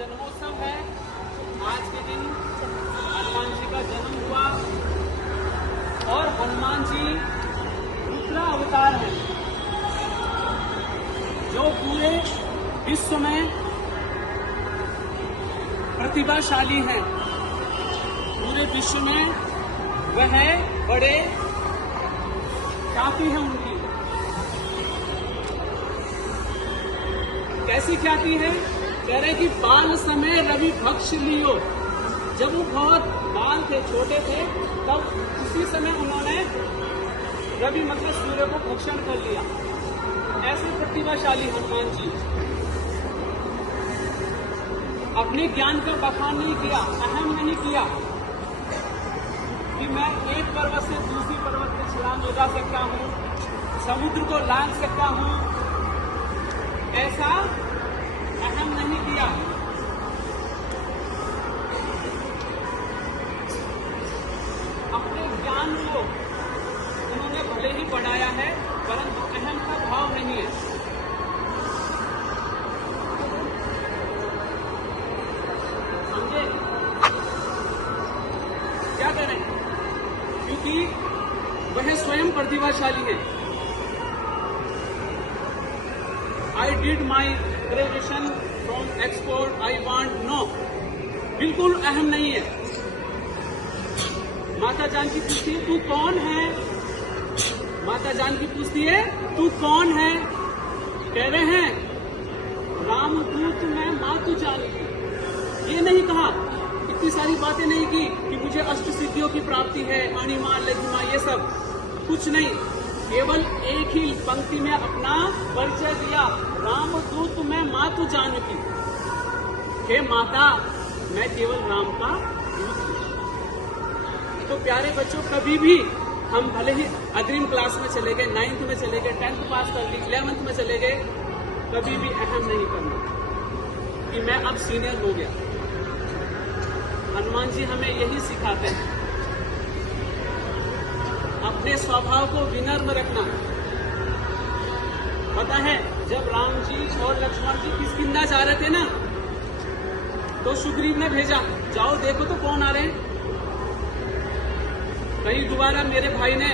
जन्मोत्सव है। आज के दिन हनुमान जी का जन्म हुआ और हनुमान जी दूसरा अवतार है जो पूरे विश्व में प्रतिभाशाली हैं। पूरे विश्व में वह बड़े ख्याति है उनकी। कैसी ख्याति है? कह रहे कि बाल समय रवि भक्ष लियो। जब वो बहुत बाल थे, छोटे थे, तब उसी समय उन्होंने रवि मतलब सूर्य को भक्षण कर लिया। ऐसे प्रतिभाशाली हनुमान जी। अपने ज्ञान का बखान नहीं किया, अहम नहीं किया कि मैं एक पर्वत से दूसरी पर्वत पे छलांग लगा सकता हूं, समुद्र को लांघ सकता हूं, ऐसा अहम नहीं किया। अपने ज्ञान को उन्होंने भले ही बढ़ाया है, परंतु अहम का भाव नहीं है। समझे? क्या करें? क्योंकि वह स्वयं प्रतिभाशाली है। I did my graduation from Oxford, I want no। बिल्कुल अहम नहीं है। माता जानकी पूछती है तू कौन है? माता जानकी पूछती है तू कौन है? कह रहे हैं रामदूत मैं मातु जानकी। ये नहीं कहा, इतनी सारी बातें नहीं की कि मुझे अष्ट सिद्धियों की प्राप्ति है, अणिमा लघिमा, ये सब कुछ नहीं। केवल एक ही पंक्ति में अपना परिचय दिया, रामदूत मैं मातु जानकी। हे माता, मैं केवल राम का दूत हूं। तो प्यारे बच्चों, कभी भी हम भले ही अग्रिम क्लास में चले गए, 9th में चले गए, 10th पास कर ली, 11th में चले गए, कभी भी अहम नहीं करना कि मैं अब सीनियर हो गया। हनुमान जी हमें यही सिखाते हैं, अपने स्वभाव को विनम्र रखना। पता है जब राम जी और लक्ष्मण जी किष्किंधा जा रहे थे ना, तो सुग्रीव ने भेजा, जाओ देखो तो कौन आ रहे हैं। कहीं दोबारा मेरे भाई ने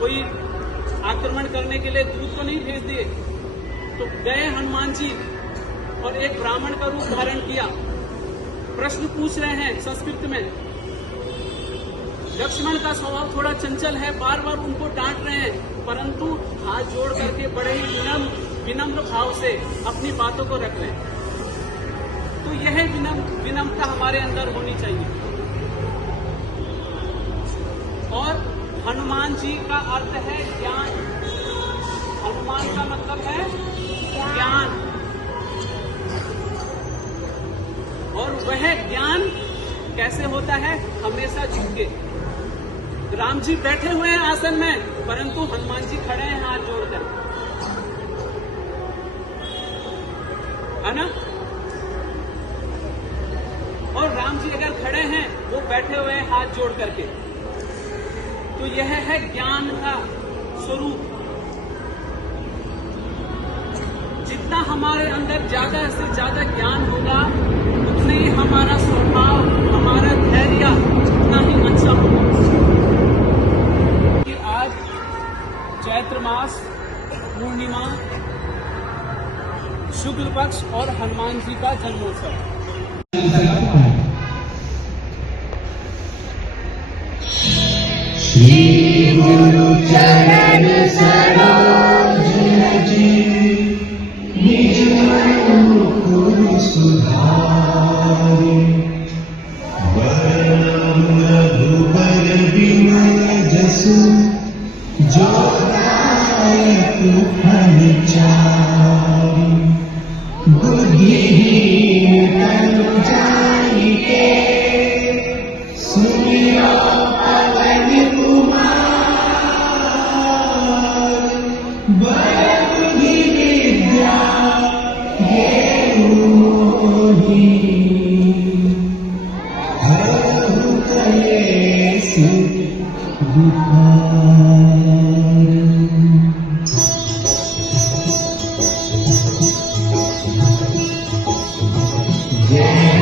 कोई आक्रमण करने के लिए दूत तो नहीं भेज दिए। तो गए हनुमान जी और एक ब्राह्मण का रूप धारण किया। प्रश्न पूछ रहे हैं संस्कृत में। लक्ष्मण का स्वभाव थोड़ा चंचल है, बार बार उनको डांट रहे हैं, परंतु हाथ जोड़ करके बड़े ही विनम्र भाव से अपनी बातों को रख रहे हैं। तो यह विनम्रता हमारे अंदर होनी चाहिए। और हनुमान जी का अर्थ है ज्ञान। हनुमान का मतलब है ज्ञान। और वह ज्ञान कैसे होता है? हमेशा झुके। राम जी बैठे हुए हैं आसन में, परंतु हनुमान जी खड़े हैं हाथ जोड़कर, है ना? और राम जी अगर खड़े हैं, वो बैठे हुए हैं हाथ जोड़ करके। तो यह है ज्ञान का स्वरूप। जितना हमारे अंदर ज्यादा से ज्यादा ज्ञान होगा, उतने ही हमारा स्वभाव, हमारा धैर्य उतना ही अच्छा होगा। कि आज चैत्र मास पूर्णिमा, शुक्ल पक्ष और हनुमान जी का जन्मोत्सव। श्री गुरु चरण सरोज रज निज मन मुकुर सुधारि। वरनम रघुबर विमल जसु जो दायक फल चारि। बुद्धिहीन तनु जानिके सुनियो पवन कुमार। बड़ बुद्धि विद्या हेतु मोहि। हरहु कलेश विकार। जय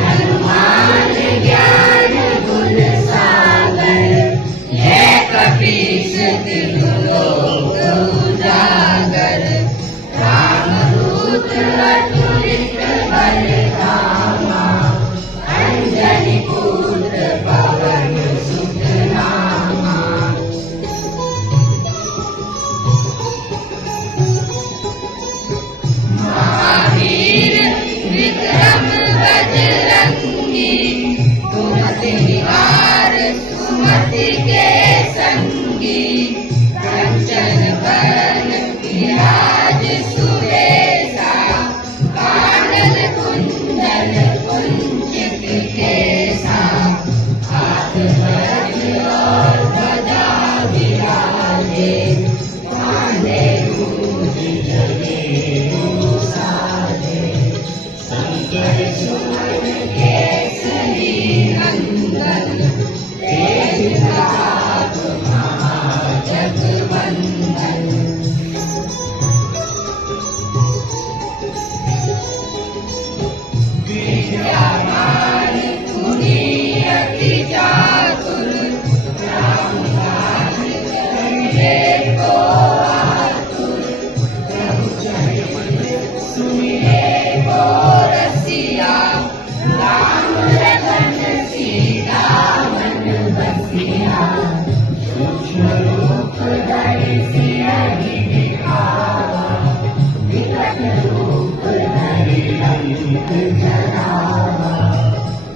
सुमन केसरी नंदन तेज प्रताप महाजगवंदन विद्यावान तुनी अति चातुर राम काज करने को आतुर प्रभु चरित्र सुनिए को रसिया राम लखन सीता मन बसिया सूक्ष्म रूप धरि सियहि दिखावा विकट रूप धरि लंक जरावा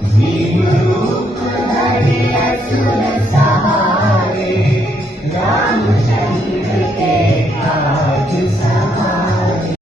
भीम रूप धरि असुर सहारे रामचंद्र के काज सवारे